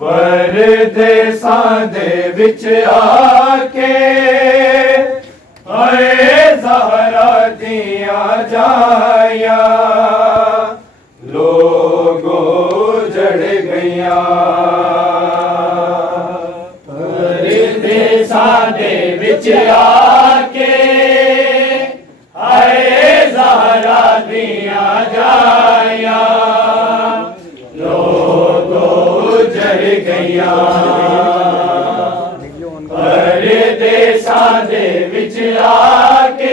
परदेसां दे विच आके आए ज़हरा दियां जाया लोगो जड़ गया। परदेसां दे विच आके आए ज़हरा दियां जाया गया। परदेसां दे विच आके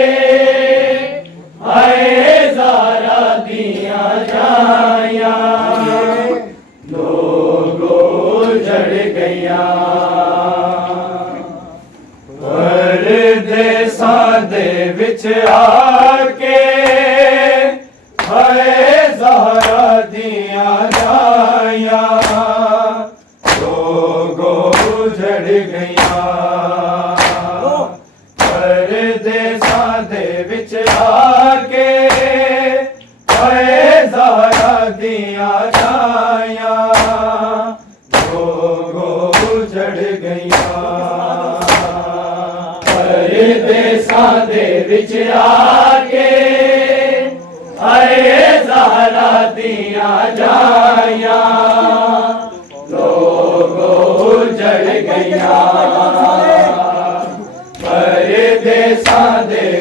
आए ज़हरा दियां जाया लोगो जड़ गया। परदेसां दे विच आके आए ज़हरा दियां जाया जड़ गया। परदेसां दे विच आके आए ज़हरा दियां जाया लोगो जड़ गया। परदेसां दे विच आके आए ज़हरा दियां जाया जड़ गया। परदेसां दे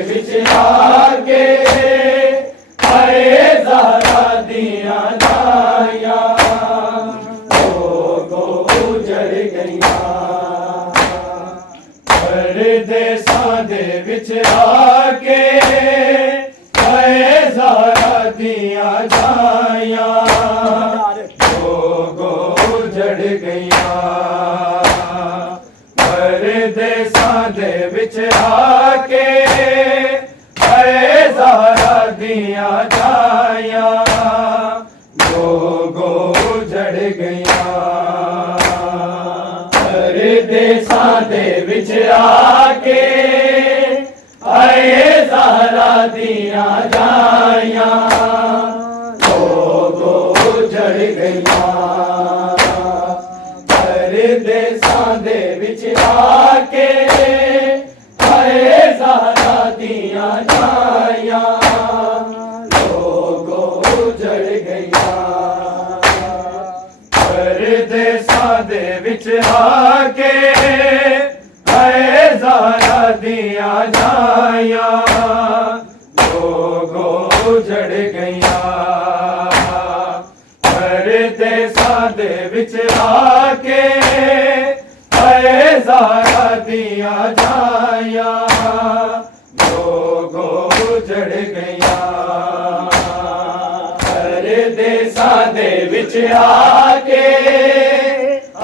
विच आके आए ज़हरा दियां जाया लोगो जड़ गया। परदेसां दे विच आके आए ज़हरा दियां जाया लोगो जड़ गया। परदेसां दे विच आके आए ज़हरा दियां जाया लोगो जड़ गया। परदेसां दे विच आके आए ज़हरा दियां जाया लोगो जड़ गया। परदेसां दे विच आके आए ज़हरा दियां जाया लोगो जड़ गया। परदेसां दे विच आके आए ज़हरा दियां जाया लोगो जड़ गया। परदेसां दे विच आके है ज़ारा दिया जाया गो उजड़ गया परदेसां दे विच आके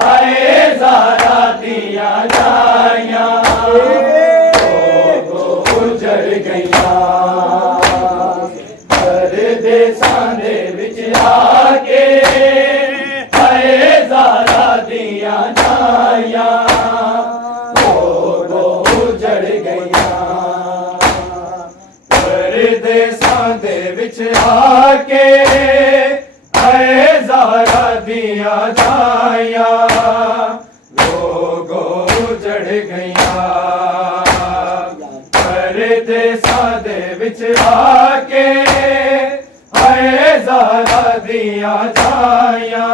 आए ज़ारा दिया जाया गो उजड़ गया परदेसां दे विच आके आए ज़ारा दिया जाया गो उजड़ गया परदेसां दे विच आके आए ज़ारा दिया जाया गो उजड़ गया परदेसां दे विच आके आए ज़ारा दिया जाया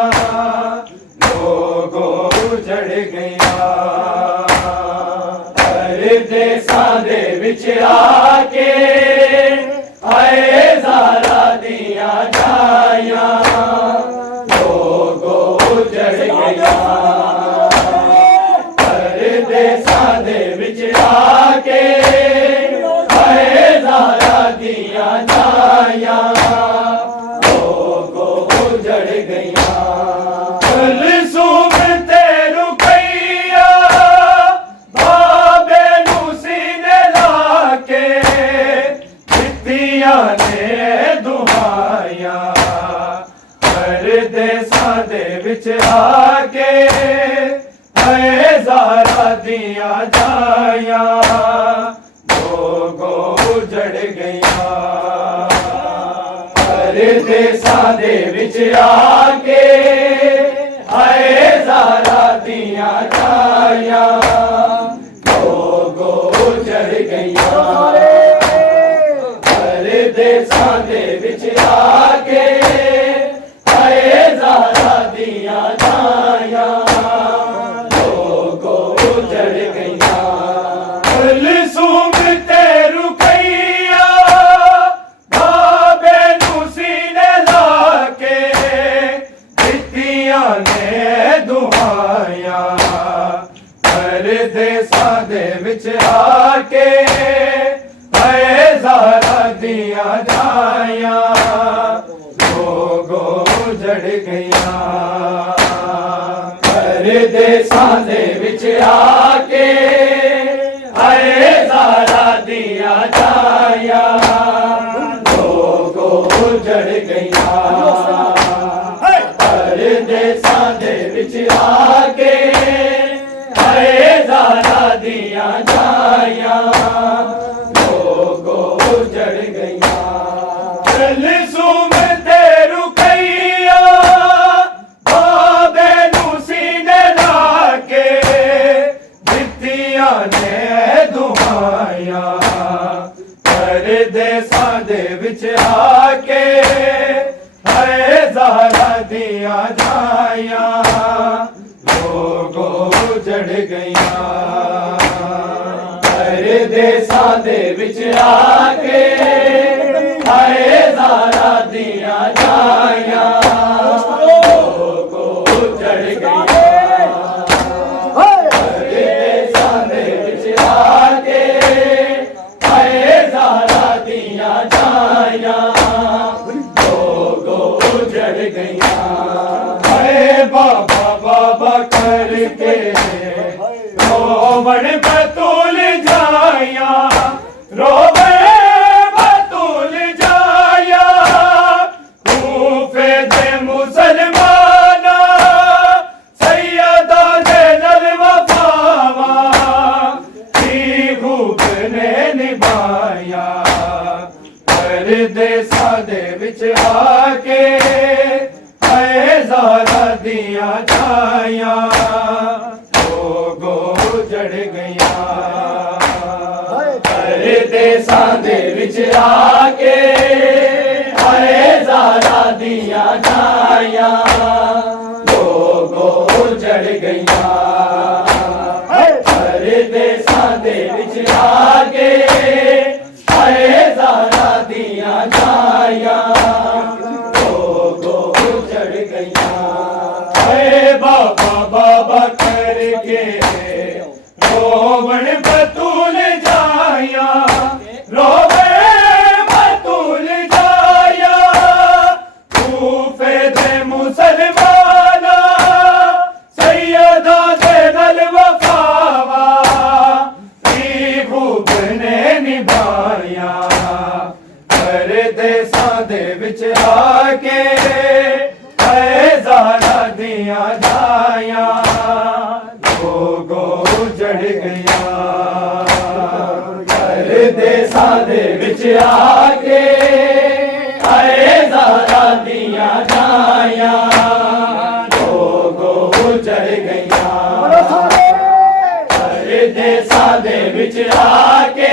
गो उजड़ गया परदेसां दे विच आके आए ज़ारा दिया जाया गो उजड़ गया परदेसां दे विच आके आए ज़ारा दिया जाया गो उजड़ गया सुमते रुकैया बाबे नू सीने लाके दित्तियां ने दुहाया परदेसां दे विच आके आए ज़ारा दिया जाया गो उजड़ गया परदेसां दे विच आके आए ज़ारा दिया जाया गो उजड़ गया परदेसां दे विच आके आए ज़ारा दिया जाया गो उजड़ गया सुमते रुकैया बाबे नू सीने लाके दित्तियां ने दुहाया परदेसां दे विच आके आए ज़ारा दिया जाया गो उजड़ गया परदेसां दे विच आके आए ज़ारा दिया जाया गो उजड़ गया परदेसां दे विच आके आए ज़ारा दिया जाया गो उजड़ गया सुमते रुकैया बाबे नू सीने लाके दित्तियां ने दुहाया परदेसां दे विच आके आए ज़ारा दिया जाया गो उजड़ गया परदेसां दे विच आके आए ज़ारा दिया जाया गो उजड़ गया परदेसां दे विच आके आए ज़ारा दिया जाया गो उजड़ गया बाबा बाबा करके रोवण बतूल जाया रोवे बतूल जाया कूफे दे मुसलमाना सैयदा ज़ैनल वफ़ावा की खूब ने निभाया परदेसां दे विच आके आए ज़ारा दिया जाया गो उजड़ गया परदेसां दे विच आके आए ज़ारा दिया जाया गो उजड़ गया परदेसां दे विच आके आए ज़ारा दिया जाया गो उजड़ गया बाबा बाबा करके दियां जाया लोगो उजड़ गया परदेसां दे विच आके आए ज़हरा दियां जाया लोगो उजड़ गया परदेसां दे विच आके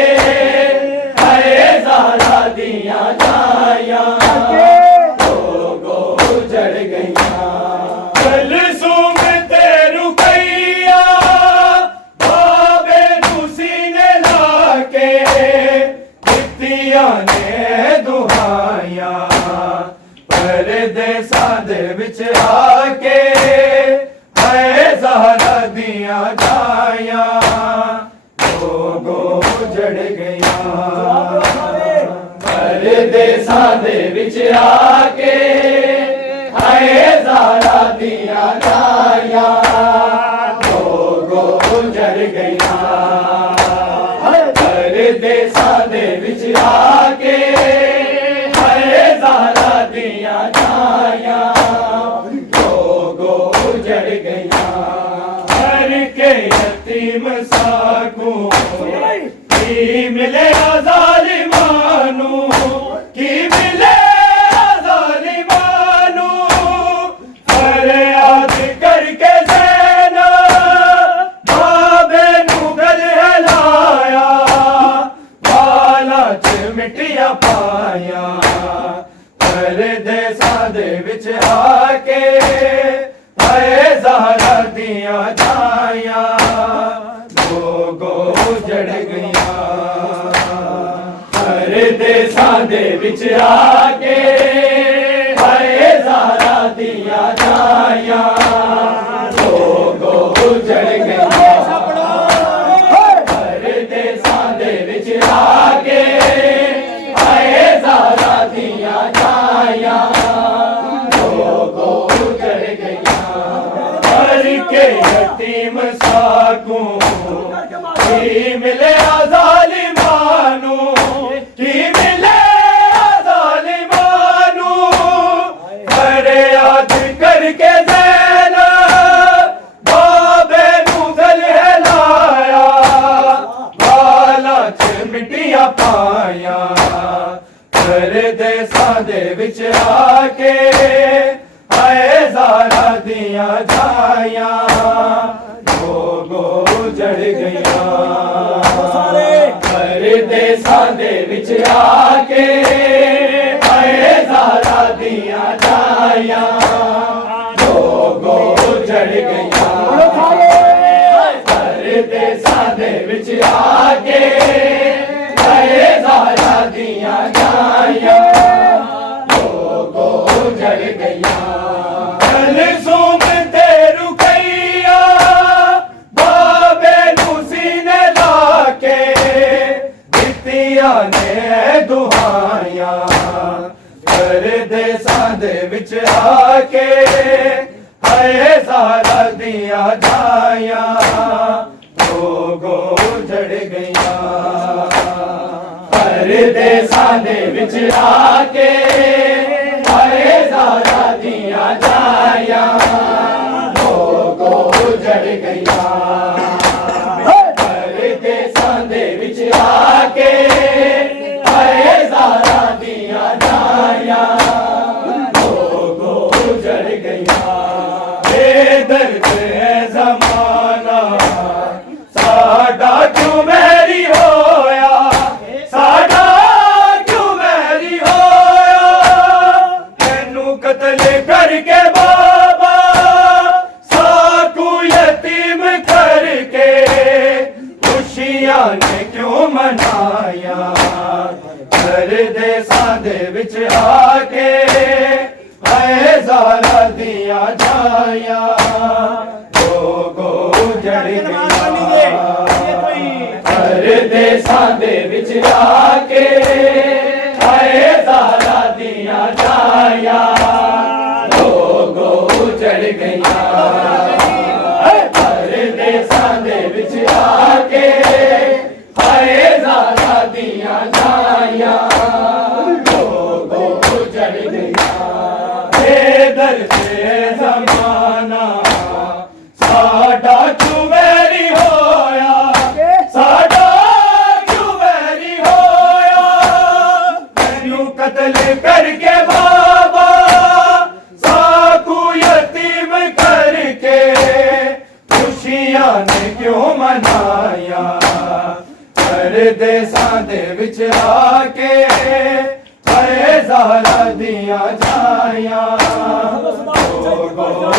आए ज़हरा दियां जाया लोगो उजड़ गया कलसूम ते रुकैया बाबे नू सीने लाके दित्तियां ने दुहाइयां परदेसां दे विच आके आए ज़हरा दियां जाया लोगो उजड़ गया परदेसां दे विच आके आए ज़हरा दियां जाया लोगो उजड़ गया परदेसां दे विच आके आए ज़हरा दियां जाया लोगो उजड़ गया हर के यतीम साकू की मिले ज़ालिमानू की मिले ज़ालिमानू फरियाद करके ज़ैना बाबे नू गल हिलाया बाला च मिट्टियां पाया परदेसां दे विच आके आए ज़हरा दियां जाया लोगो उजड़ गया परदेसां दे विच आके आए ज़हरा दियां जाया लोगो उजड़ गया परदेसां दे विच आके आए ज़हरा दियां जाया लोगो उजड़ गया हर के यतीम साकू की मिले ज़ालिमानू की मिले ज़ालिमानू फरियाद करके ज़ैना बाबे नू गल हिलाया बाला च मिट्टियां पाया परदेसां दे विच आके आए ज़हरा दियां जाया लोगो उजड़ गया परदेसां दे विच आके आए ज़हरा दियां जाया लोगो उजड़ गया परदेसां दे विच आके आए ज़हरा दियां जाया लोगो उजड़ गया कलसूम ते रुकैया बाबे नू सीने लाके दित्तियां ने दुहाइयां परदेसां दे विच आके आए ज़हरा दियां जाया लोगो उजड़ गया परदेसां दे विच आके आए ज़हरा दियां जाया लोगो उजड़ गया परदेसां दे विच आके आए ज़हरा दियां जाया लोगो उजड़ गया बेदर्द है ज़माना साडा क्यों मेरी होया साडा क्यों मेरी होया तेनू कत्ल करके बाबा साकू यतीम करके खुशियां ने क्यों मनाया परदेसां दे विच आके आए ज़हरा दियां जाया लोगो उजड़ गया परदेसां दे विच आके आए ज़हरा दियां जाया लोगो उजड़ गया परदेसां दे विच आके आए ज़हरा दियां जाया लोगो उजड़ गया दर्द ज़माना विच आके हाय ज़हरा दिया जाया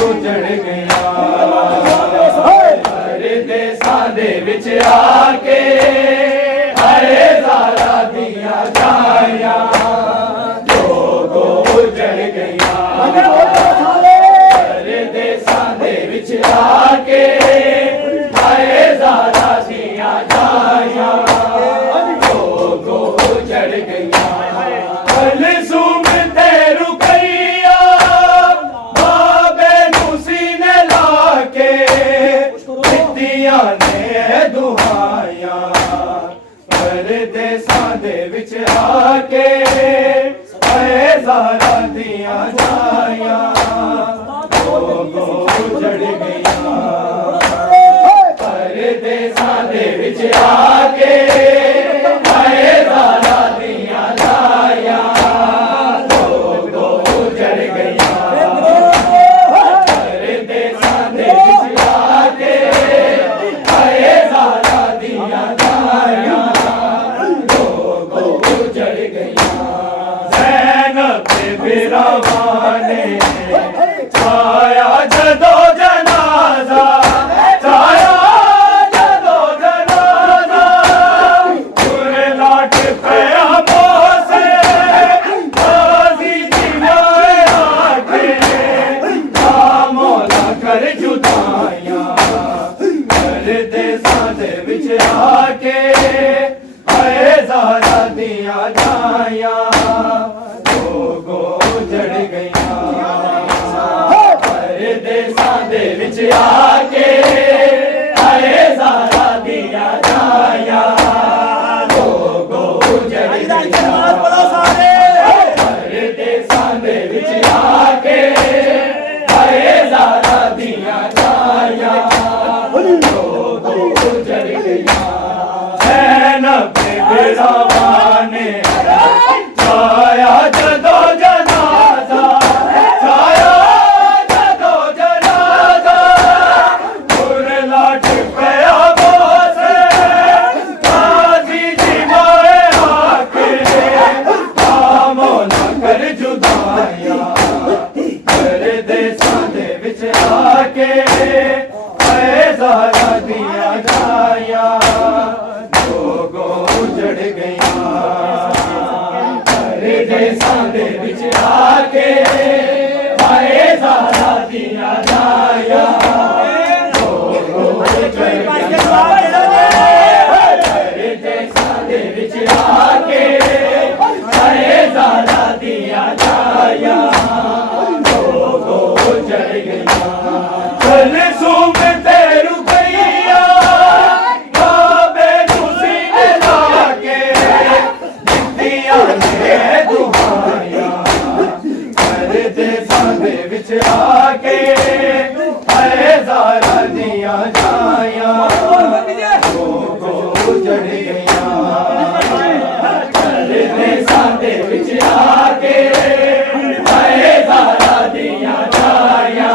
उजड़ गया परदेसां दे विच आके हाय ज़हरा दिया जाया उजड़ गया परदेसां दे विच आके हाय ज़हरा दिया जाया उजड़ गया कलसूम ते रुकैया बाबे नू सीने लाके दित्तियां ने दुहाइयां परदेसां दे विच आके हाय ज़हरा दिया जाया उजड़ गया परदेसां दे विच आके हाय ज़हरा दिया जाया उजड़ गया परदेसां दे विच आके हाय ज़हरा दिया जाया उजड़ गया ज़ैनब दे बिरवाने छाया जदों जनाजा छाया जदों जनाजा पूरे लाट पया मोसे गाजी जिनाए आके मौला कर जुदाइयां परदेसां दे विच आके हाय ज़हरा दिया जाया उजड़ गया परदेसां दे विच आके हाय ज़हरा दिया जाया उजड़ गया परदेसां दे विच आके हाय ज़हरा दिया जाया उजड़ गया ज़ैनब दे बिरवाने छाया जदों जनाजा छाया जदों जनाजा पूरे लाट पया मोसे गाजी जिनाए आके मौला कर जुदाइयां परदेसां दे विच आके हाय ज़हरा दिया जाया उजड़ गया परदेसां दे विच आके हाय ज़हरा दिया जाया परदेसां दे विच आके हाय ज़हरा दिया जाया उजड़ गया कलसूम ते रुकैया बाबे नू सीने लाके दित्तियां ने दुहाइयां परदेसां दे विच आके हाय ज़हरा दिया जाया उजड़ गया परदेसां दे विच आके हाय ज़हरा दिया जाया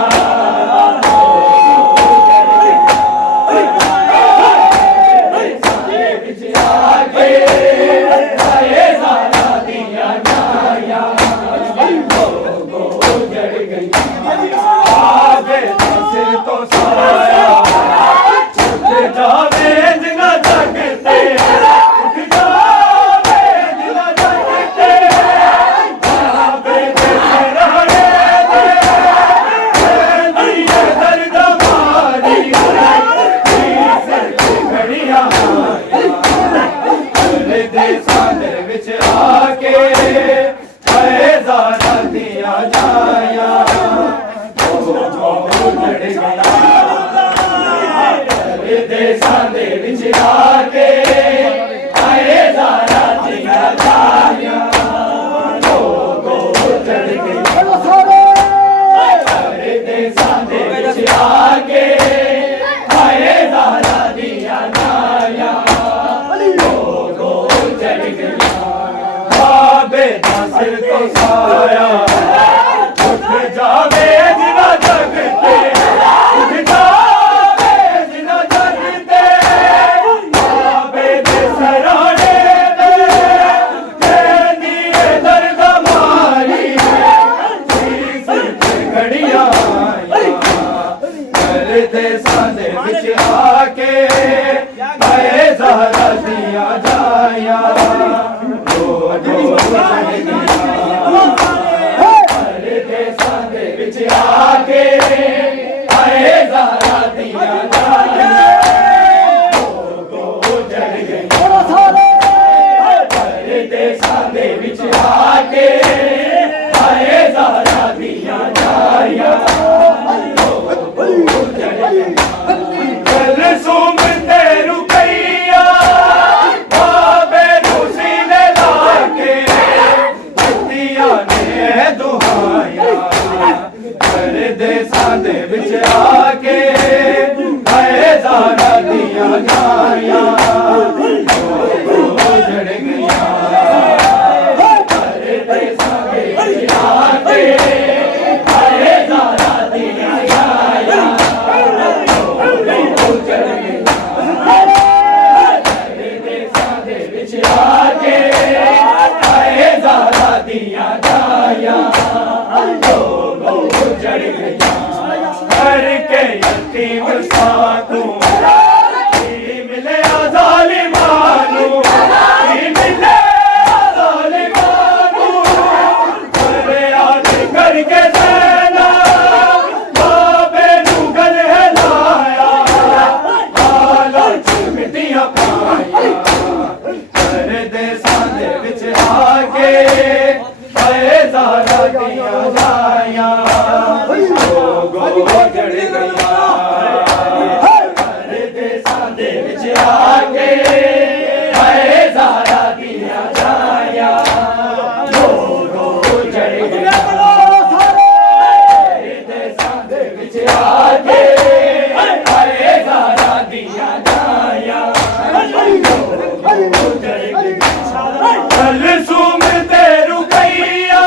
विच आके हाय ज़हरा दिया जाया उजड़ गया आबे देसां दे विच आके हाय ज़हरा दियां जाया दो दो जड़ गईयां हर देसां दे विच आके हाय ज़हरा दियां जाया दो जड़ गईयां हर देसां दे विच आके हाय ज़हरा दियां जाया देसां दे विच आके हाय ज़हरा दियां जाया जड़ गईयां हर देसां दे विच आके हाय ज़हरा दियां जाया जड़ गईयां हर देसां दे विच आके हाय ज़हरा दियां जाया जड़ गईयां हर के यतीम साथू मिले ज़ालिमानू मिले ज़ालिमानू फरियाद करके ज़ैना बाबे नू गले लाया हालात मिट्टियां पाया हर देसां दे विच आके हाय ज़हरा दियां जाया जड़ गईयां हर देसां दे विच आके हाय ज़हरा दियां जाया जड़ गईयां हर देसां दे विच आके हाय ज़हरा दियां जाया जड़ गईयां कल सुम ते रुकैया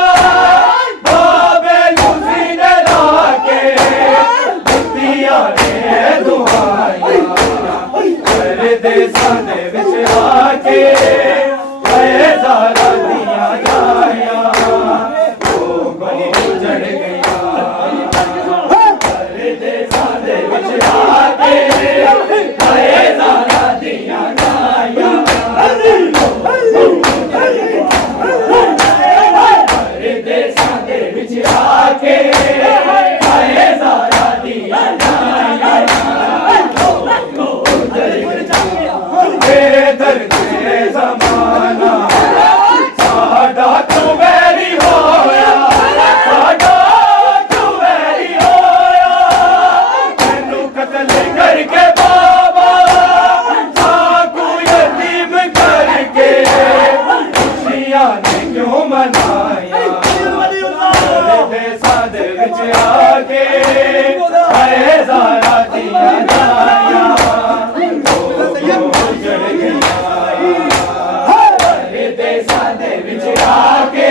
बाबे लुसीने लाके देसां दे विच आके हाय ज़हरा दियां जाया जड़ गईयां हर देसां दे विच आके हाय ज़हरा दियां जाया हर देसां दे विच आके हाय ज़हरा दियां जाया दर्द ज़माना साडा तू वैरी होया साडा तू वैरी होया मैनू कतल करके बाबा साकू यतीम करके खुशियां ने क्यों मनाया देसां दे विच आके हाय ज़हरा दियां जाया जड़ गईयां हर देसां दे विच आके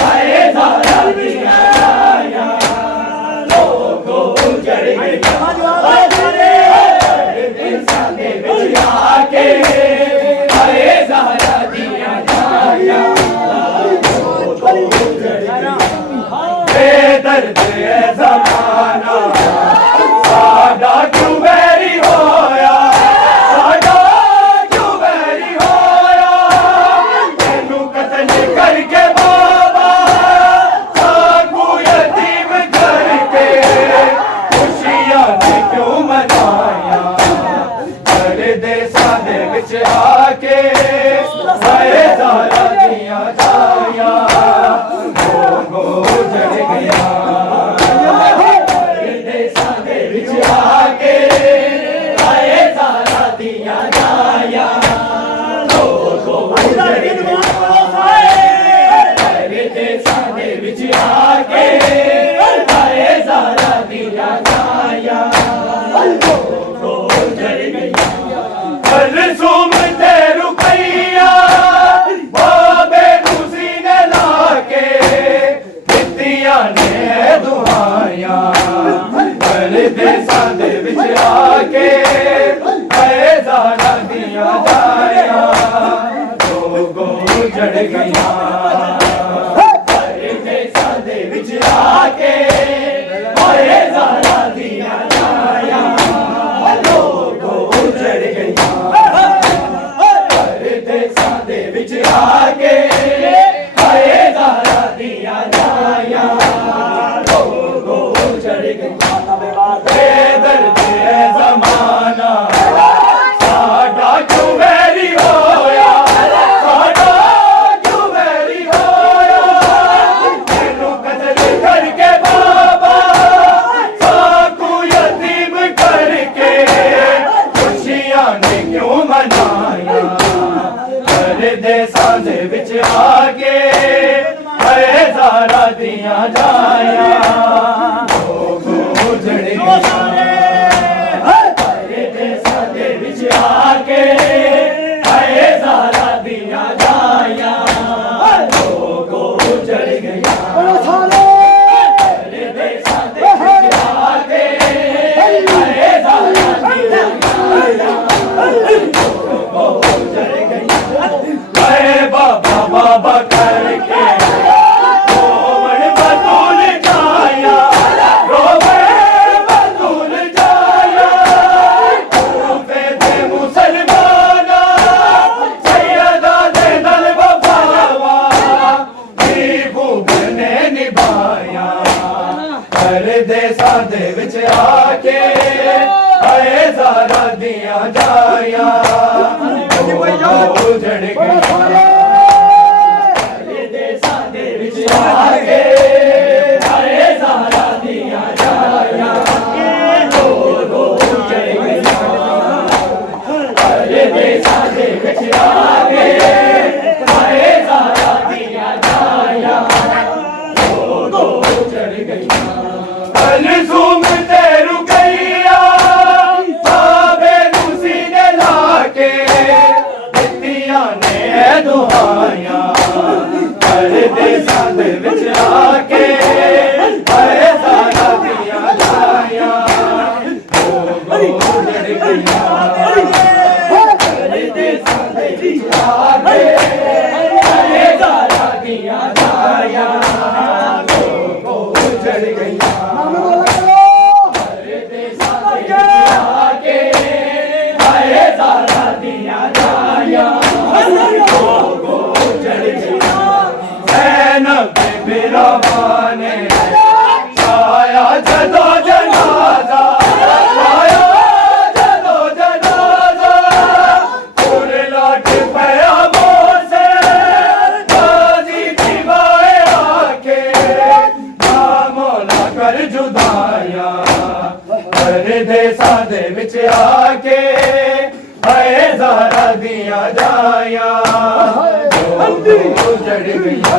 हाय ज़हरा दियां जाया जड़ गईयां हर देसां दे विच आके हाय ज़हरा दियां जाया बेदर्द ज़माना साडा क्यों वैरी होया साडा क्यों वैरी होया मैनू कतल करके बाबा साकू यतीम करके खुशियां ने क्यों मनाया हर देसां दे विच आके हाय ज़हरा दियां जाया जड़ गईयां हर देसां दे विच आके हाय ज़हरा दियां जाया जड़ गईयां हर देसां दे विच आके हाय ज़हरा दियां जाया जड़ गईयां हर सुम ते रुकैया बाबे नू सीने लाके दित्तियां ने दुआयां हर देसां दे विच आके हाय ज़हरा दियां जाया जड़ गईयां हर देसां दे विच आके हाय ज़हरा दियां जाया बेदर्द है ज़माना साडा क्यों वैरी होया साडा क्यों वैरी होया तेनू कतल करके बाबा साकू यतीम करके खुशियां ने क्यों मनाया दे सांझे विच आके हरे ज़ारा दियां जाया उजड़ गया हरे दे सांझे विच आके हरे ज़ारा दियां जाया उजड़ गया हरे दे सांझे विच आके हरे ज़ारा दियां जाया उजड़ गया बाबा बाबा करके रोवण बतूल जाया रोवण बतूल जाया तूफे दे मुसलमाना सैयदा दे दल वफावा दीबू बने निभाया कर दे सादे विच आके आए ज़ारा दियां जाया उजड़ गया आगे हरे ज़ारा दियां जाया उजड़ गया हरे दे सांझे विच आगे हरे ज़ारा दियां जाया उजड़ गया अलज़ुम ते रुकैया बाबे रूसी ने लाके दित्तियां ने दुआया दे सांझे विच आके हरे ज़ारा दियां जाया उजड़ गया हरे दे सांझे विच आके हरे ज़ारा दियां जाया उजड़ गया हरे दे सांझे विच आके हरे ज़ारा दियां जाया उजड़ गया मेरा माने छाया जदो जनाजा छाया जदो जनाजा फूल लाट पया मोसे गाजी दीवाए आके मौला कर जुदाया कर दे सांझे विच आके हरे ज़ारा दियां जाया उजड़ गया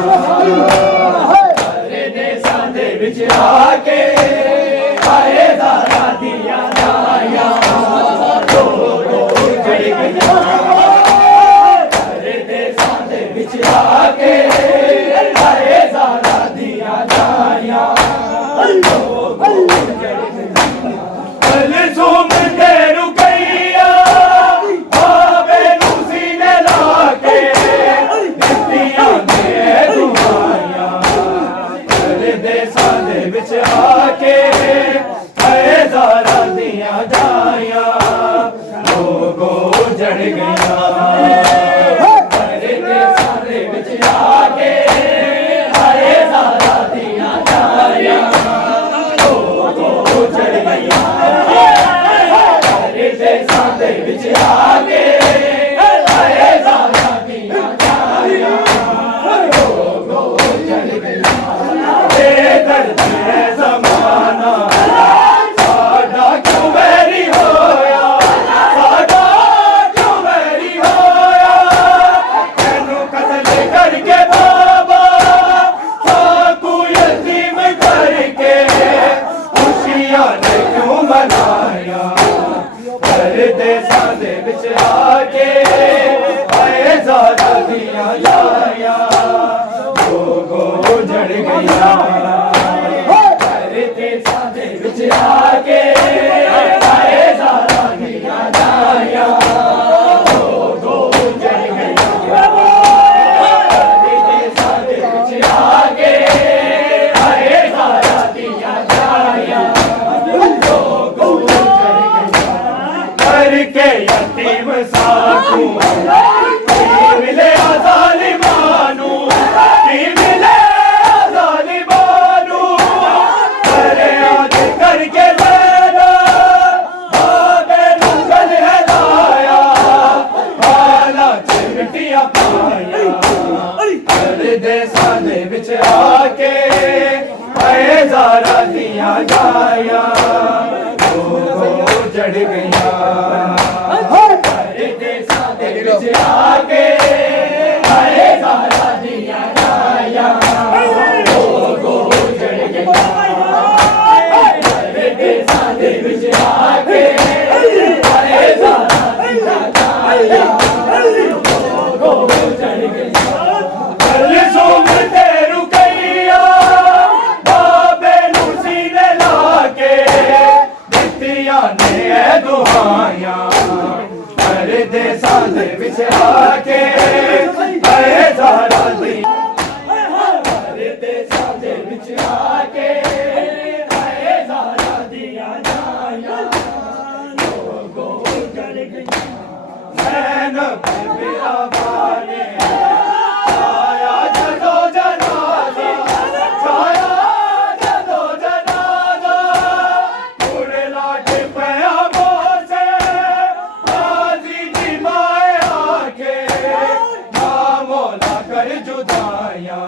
हरे दे सांझे विच आके हरे ज़ारा दियां जाया उजड़ गया हरे दे सांझे विच आके हरे ज़ारा दियां जाया उजड़ गया अलज़ुम ते रुकैया बाबे रूसी ने लाके दित्तियां ने दुआया हरे दे सांझे विच आके हरे ज़ारा दियां जाया उजड़ गया हरे दे सांझे विच आके हरे ज़ारा दियां जाया उजड़ गया हरे दे सांझे विच आके हरे ज़ारा दियां जाया उजड़ गया बेदर्द है ज़माना साडा क्यों वैरी होया साडा क्यों वैरी होया तेनू कतल करके बाबा साकू यतीम करके खुशियां ने क्यों मनाया कर दे सांझे विच आके आए ज़ारा दियां जाया उजड़ गया हरे दे सांझे विच आके आए ज़ारा दियां जाया उजड़ गया हरे दे सांझे विच आके आए ज़ारा दियां जाया करके यतीम साकू मिले ज़ालिमानू मिले ज़ालिमानू करे आज दिया जाया चढ़ गया देसां दे विच आके हाय ज़हरा दिया जाया चढ़ गया देसां दे विच आके हाय ज़हरा दिया जाया चढ़ गया कल सोमते रुकैया बाबे नू सीने लाके दित्तियां ने दुआयां हरे देसां दे विच आके हाय ज़हरा दिया हरे देसां दे विच आके हाय ज़हरा दिया जाया लोगो चढ़ गया सैन मेरा बाने छाया जदों जनाजा छाया जदों जनाजा उड़ लाट पया मोसे गाजी दी माए आके ना मौला कर जुदाया